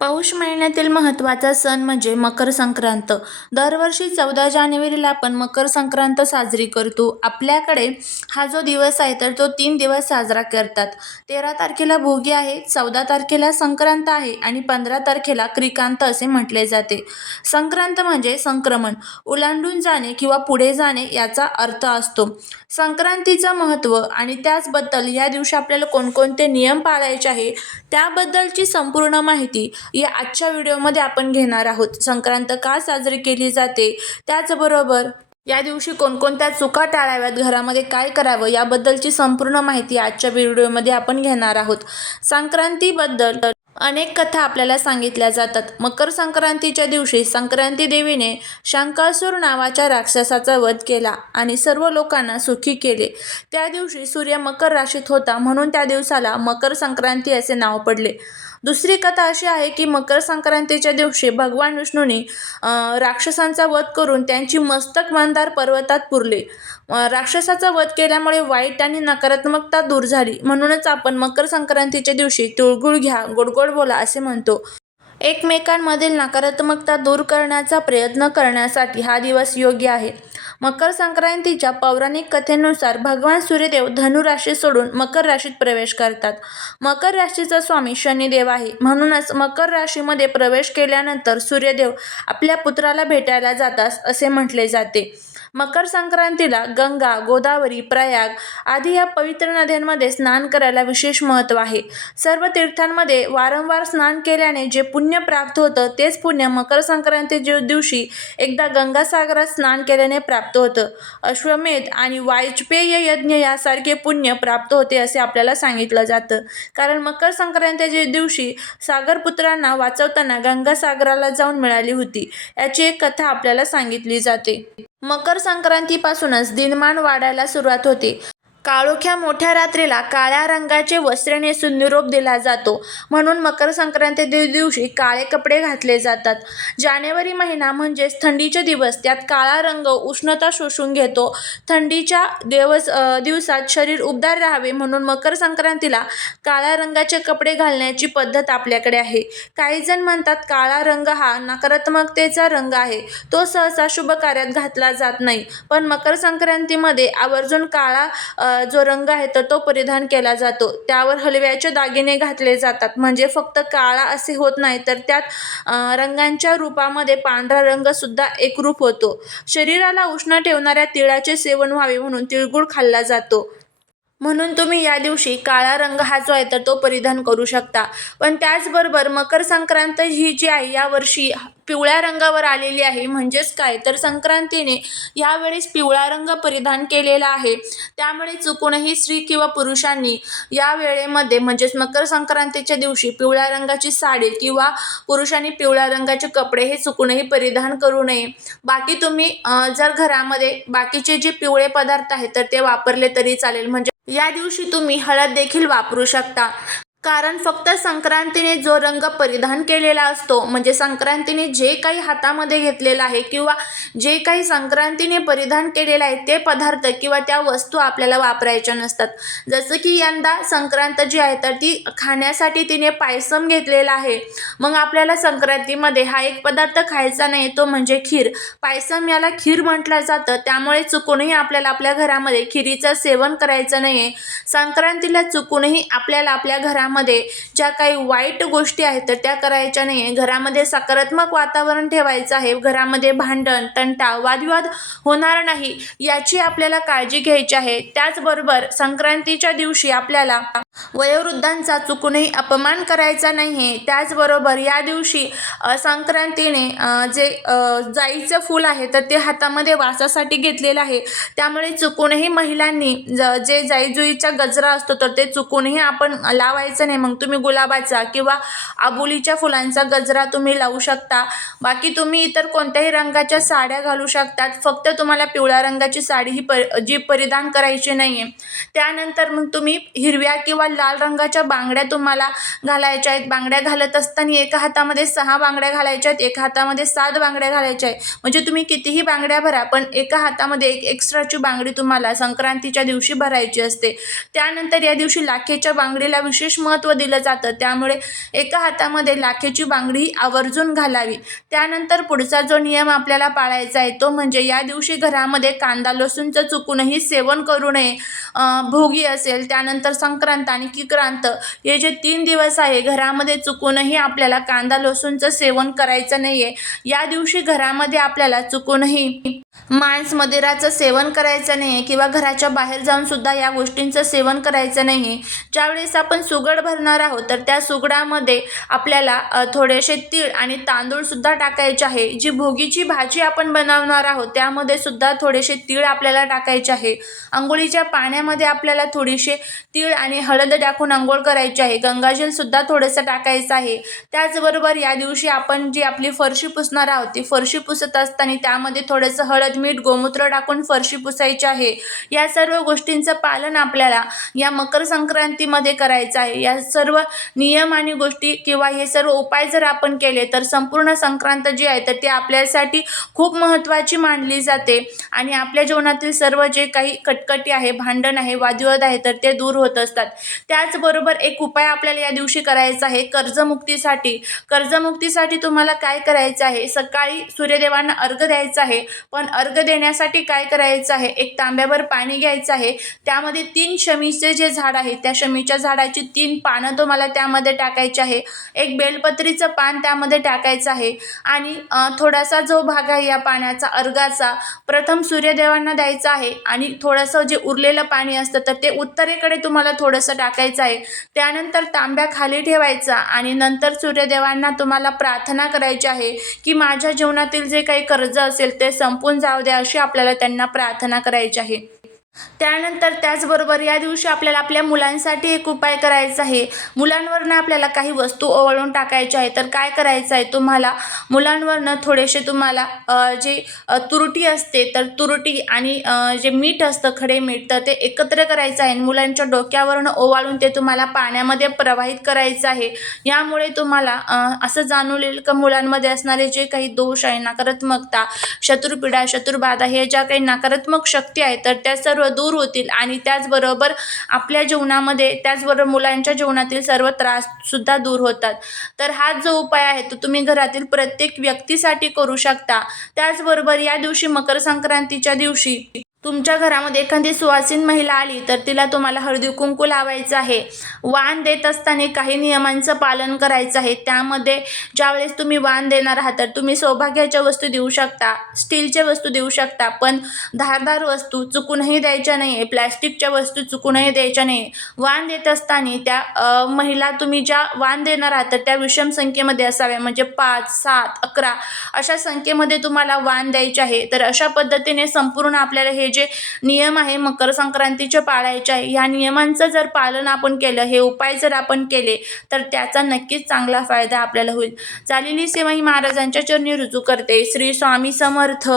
पौष महिन्यातील महत्त्वाचा सण म्हणजे मकर संक्रांत. दरवर्षी चौदा जानेवारीला आपण मकर संक्रांत साजरी करतो. आपल्याकडे हा जो दिवस आहे तर तो तीन दिवस साजरा करतात. तेरा तारखेला भोगी आहे चौदा तारखेला संक्रांत आहे आणि पंधरा तारखेला क्रिकांत असे म्हटले जाते. संक्रांत म्हणजे संक्रमण. ओलांडून जाणे किंवा पुढे जाणे याचा अर्थ असतो. संक्रांतीचं महत्त्व आणि त्याचबद्दल या दिवशी आपल्याला कोणकोणते नियम पाळायचे आहे त्याबद्दलची संपूर्ण माहिती या आजच्या व्हिडिओमध्ये आपण घेणार आहोत. संक्रांत का साजरी केली जाते? त्याचबरोबर या दिवशी कोणकोणत्या चुका टाळाव्यात? घरामध्ये काय करावं? याबद्दलची संपूर्ण माहिती आजच्या व्हिडिओमध्ये आपण घेणार आहोत. संक्रांतीबद्दल अनेक कथा आपल्याला सांगितल्या जातात. मकर संक्रांतीच्या दिवशी संक्रांती देवीने शंकासूर नावाच्या राक्षसाचा वध केला आणि सर्व लोकांना सुखी केले. त्या दिवशी सूर्य मकर राशीत होता म्हणून त्या दिवसाला मकर संक्रांती असे नाव पडले. दुसरी कथा अशी आहे की मकर संक्रांतीच्या दिवशी भगवान विष्णूने राक्षसांचा वध करून त्यांची मस्तक मंदार पर्वतात पुरले. राक्षसाचा वध केल्यामुळे वाईट आणि नकारात्मकता दूर झाली. म्हणूनच आपण मकर संक्रांतीच्या दिवशी तिळगुळ घ्या गोडगोड बोला असे म्हणतो. एकमेकांमधील नकारात्मकता दूर करण्याचा प्रयत्न करण्यासाठी हा दिवस योग्य आहे. मकर संक्रांतीच्या पौराणिक कथेनुसार भगवान सूर्यदेव धनु राशी सोडून मकर राशीत प्रवेश करतात. मकर राशीचा स्वामी शनिदेव आहे. म्हणूनच मकर राशीमध्ये प्रवेश केल्यानंतर सूर्यदेव आपल्या पुत्राला भेटायला जातात असे म्हटले जाते. मकर संक्रांतीला गंगा गोदावरी प्रयाग आदी या पवित्र नद्यांमध्ये स्नान करायला विशेष महत्त्व आहे. सर्व तीर्थांमध्ये वारंवार स्नान केल्याने जे पुण्य प्राप्त होतं तेच पुण्य मकर संक्रांतीच्या दिवशी एकदा गंगासागरात स्नान केल्याने प्राप्त होतं. अश्वमेध आणि वाजपेय यज्ञ यासारखे पुण्य प्राप्त होते असे आपल्याला सांगितलं जातं. कारण मकर संक्रांतीच्या दिवशी सागरपुत्रांना वाचवताना गंगासागराला जाऊन मिळाली होती याची एक कथा आपल्याला सांगितली जाते. मकर संक्रांतीपासूनच दिनमान वाढायला सुरुवात होते. काळोख्या मोठ्या रात्रीला काळ्या रंगाचे वस्त्र नेसून निरोप दिला जातो. म्हणून मकर संक्रांती दिवशी काळे कपडे घातले जातात. जानेवारी महिना म्हणजेच थंडीचे दिवस. त्यात काळा रंग उष्णता शोषून घेतो. थंडीच्या दिवस दिवसात शरीर उबदार राहावे म्हणून मकर संक्रांतीला काळ्या रंगाचे कपडे घालण्याची पद्धत आपल्याकडे आहे. काही जण म्हणतात काळा रंग हा नकारात्मकतेचा रंग आहे. तो सहसा शुभ कार्यात घातला जात नाही. पण मकर संक्रांतीमध्ये आवर्जून काळा जो रंग आहे तर तो परिधान केला जातो. त्यावर हलव्याचे दागिने घातले जातात. म्हणजे फक्त काळा असे होत नाही तर त्यात रंगांच्या रूपामध्ये पांढरा रंग सुद्धा एकरूप होतो. शरीराला उष्ण ठेवणाऱ्या तिळाचे सेवन व्हावे म्हणून तिळगुळ खाल्ला जातो. म्हणून तुम्ही या दिवशी काळा रंग हा जो आहे तर तो परिधान करू शकता. पण त्याचबरोबर मकर संक्रांत ही जी आहे यावर्षी पिवळ्या रंगावर आलेली आहे. म्हणजेच काय? तर संक्रांतीने यावेळेस पिवळा रंग परिधान केलेला आहे. त्यामुळे चुकूनही स्त्री किंवा पुरुषांनी या वेळेमध्ये म्हणजेच मकर संक्रांतीच्या दिवशी पिवळ्या रंगाची साडी किंवा पुरुषांनी पिवळ्या रंगाचे कपडे हे चुकूनही परिधान करू नये. बाकी तुम्ही जर घरामध्ये बाकीचे जे पिवळे पदार्थ आहेत तर ते वापरले तरी चालेल. म्हणजे या दिवशी तुम्ही हळद देखील वापरू शकता. कारण फक्त संक्रांतीने जो रंग परिधान केलेला असतो म्हणजे संक्रांतीने जे काही हातामध्ये घेतलेलं आहे किंवा जे काही संक्रांतीने परिधान केलेलं आहे ते पदार्थ किंवा त्या वस्तू आपल्याला वापरायच्या नसतात. जसं की यंदा संक्रांत जी आहे तर ती खाण्यासाठी तिने पायसम घेतलेला आहे. मग आपल्याला संक्रांतीमध्ये हा एक पदार्थ खायचा नाही तो म्हणजे खीर. पायसम याला खीर म्हटलं जातं त्यामुळे चुकूनही आपल्याला आपल्या घरामध्ये खिरीचं सेवन करायचं नाही आहे संक्रांतीला चुकूनही आपल्याला आपल्या घरामध्ये ज्या काही वाईट गोष्टी आहेत तर त्या करायच्या नाही आहे घरामध्ये सकारात्मक वातावरण ठेवायचं आहे. घरामध्ये भांडण तंटा वादविवाद होणार नाही याची आपल्याला काळजी घ्यायची आहे. त्याचबरोबर संक्रांतीच्या दिवशी आपल्याला वयोवृद्धांचा चुकूनही अपमान करायचा नाही आहे त्याचबरोबर या दिवशी संक्रांतीने जे जाईचं फूल आहे तर ते हातामध्ये वासासाठी घेतलेलं आहे. त्यामुळे चुकूनही महिलांनी ज जे जाईजुईचा गजरा असतो तर ते चुकूनही आपण लावायचं नाही. मग तुम्ही गुलाबाचा किंवा आबुलीच्या फुलांचा गजरा तुम्ही लावू शकता. बाकी तुम्ही इतर कोणत्याही रंगाच्या साड्या घालू शकतात. फक्त तुम्हाला पिवळ्या रंगाची साडी ही पर जी परिधान करायची नाही आहे त्यानंतर मग तुम्ही हिरव्या किंवा किंवा लाल रंगाच्या बांगड्या तुम्हाला घालायच्या आहेत. बांगड्या घालत असताना एका हातामध्ये सहा बांगड्या घालायच्या आहेत. एका हातामध्ये सात बांगड्या घालायच्या आहेत. म्हणजे तुम्ही कितीही बांगड्या भरा पण एका हातामध्ये एक एक्स्ट्राची बांगडी तुम्हाला संक्रांतीच्या दिवशी भरायची असते. त्यानंतर या दिवशी लाखेच्या बांगडीला विशेष महत्त्व दिलं जातं. त्यामुळे एका हातामध्ये लाखेची बांगडी आवर्जून घालावी. त्यानंतर पुढचा जो नियम आपल्याला पाळायचा आहे तो म्हणजे या दिवशी घरामध्ये कांदा लसूणचं चुकूनही सेवन करू नये. भोगी असेल त्यानंतर संक्रांत आणि किक्रांत हे जे तीन दिवस आहे घरामध्ये चुकूनही आपल्याला कांदा लसूणचं सेवन करायचं नाही आहे या दिवशी घरामध्ये आपल्याला चुकूनही मांस मदिराचं सेवन करायचं नाही आहे किंवा घराच्या बाहेर जाऊन सुद्धा या गोष्टींचं सेवन करायचं नाही. आहे ज्यावेळेस आपण सुगड भरणार आहोत तर त्या सुगडामध्ये आपल्याला थोडेसे तीळ आणि तांदूळसुद्धा टाकायचे आहे. जी भोगीची भाजी आपण बनवणार आहोत त्यामध्ये सुद्धा थोडेसे तीळ आपल्याला टाकायचे आहे. आंघोळीच्या पाण्यामध्ये आपल्याला थोडीसे तीळ आणि हळद टाकून आंघोळ करायची आहे. गंगाजलसुद्धा थोडंसं टाकायचं आहे. त्याचबरोबर या दिवशी आपण जी आपली फरशी पुसणार आहोत ती फरशी पुसत असताना त्यामध्ये थोडंसं हळद मीठ गोमूत्र टाकून फरशी पुसायची आहे. या सर्व गोष्टींचं पालन आपल्याला या मकर संक्रांतीमध्ये करायचं आहे. या सर्व नियम आणि गोष्टी किंवा हे सर्व उपाय जर आपण केले तर संपूर्ण संक्रांत जी आहे तर ती आपल्यासाठी खूप महत्त्वाची मानली जाते. आणि आपल्या जीवनातील सर्व जे काही कटकटी आहे भांडण आहे वादविवाद आहे तर ते दूर होत असतात. त्याचबरोबर एक उपाय आपल्याला या दिवशी करायचा आहे कर्जमुक्तीसाठी. कर्जमुक्तीसाठी तुम्हाला काय करायचं आहे? सकाळी सूर्यदेवांना अर्घ द्यायचा आहे. पण अर्घ देण्यासाठी काय करायचं आहे? एक तांब्यावर पाणी घ्यायचं आहे. त्यामध्ये तीन शमीचे जे झाड आहे त्या शमीच्या झाडाची तीन पानं तुम्हाला त्यामध्ये टाकायची आहे. एक बेलपत्रीचं पान त्यामध्ये टाकायचं आहे. आणि थोडासा जो भाग आहे या पाण्याचा अर्घाचा प्रथम सूर्यदेवांना द्यायचा आहे. आणि थोडंसं जे उरलेलं पाणी असतं तर ते उत्तरेकडे तुम्हाला थोडंसं टाकायचं आहे. त्यानंतर तांब्या खाली ठेवायचा आणि नंतर सूर्यदेवांना तुम्हाला प्रार्थना करायची आहे की माझ्या जीवनातील जे काही कर्ज असेल ते संपून जाऊ द्या अशी आपल्याला त्यांना प्रार्थना करायची आहे. त्यानंतर त्याचबरोबर या दिवशी आपल्याला आपल्या मुलांसाठी एक उपाय करायचा आहे. मुलांवरनं आपल्याला काही वस्तू ओवाळून टाकायच्या आहे तर काय करायचं आहे तुम्हाला? मुलांवरनं थोडेसे तुम्हाला जे तुरटी असते तर तुरटी आणि जे मीठ असतं खडे मीठ तर ते एकत्र करायचं आहे आणि मुलांच्या डोक्यावरनं ओवाळून ते तुम्हाला पाण्यामध्ये प्रवाहित करायचं आहे. यामुळे तुम्हाला असं जाणून येईल का मुलांमध्ये असणारे जे काही दोष आहे नकारात्मकता शत्रुपीडा शत्रुबाधा हे ज्या काही नकारात्मक शक्ती आहेत तर त्या सर्व दूर होतील आणि त्याचबरोबर आपल्या जीवनामध्ये त्याचबरोबर मुलांच्या जीवनातील सर्व त्राससुद्धा दूर होतात. तर हा जो उपाय आहे तो तुम्ही घरातील प्रत्येक व्यक्तीसाठी करू शकता. त्याचबरोबर या दिवशी मकर संक्रांतीच्या दिवशी तुमच्या घरामध्ये एखादी सुवासीन महिला आली तर तिला तुम्हाला हळदी कुंकू लावायचं आहे. वाण देत असताना काही नियमांचं पालन करायचं आहे. त्यामध्ये ज्यावेळेस तुम्ही वाण देणार आहात तर तुम्ही सौभाग्याच्या वस्तू देऊ शकता स्टीलच्या वस्तू देऊ शकता पण धारदार वस्तू चुकूनही द्यायच्या नाही आहे प्लॅस्टिकच्या वस्तू चुकूनही द्यायच्या नाही. वाण देत असताना त्या महिला तुम्ही ज्या वाण देणार आहात तर त्या विषम संख्येमध्ये असाव्या म्हणजे पाच सात अकरा अशा संख्येमध्ये तुम्हाला वाण द्यायचे आहे. तर अशा पद्धतीने संपूर्ण आपल्याला हे जे नियम आहे मकर संक्रांतीचे पाळायचे आहे ह्या नियमांचं जर पालन आपण केलं हे उपाय जर आपण केले तर त्याचा नक्कीच चांगला फायदा आपल्याला होईल. चालेली सेवा ही महाराजांच्या चरणी रुजू करते. श्री स्वामी समर्थ.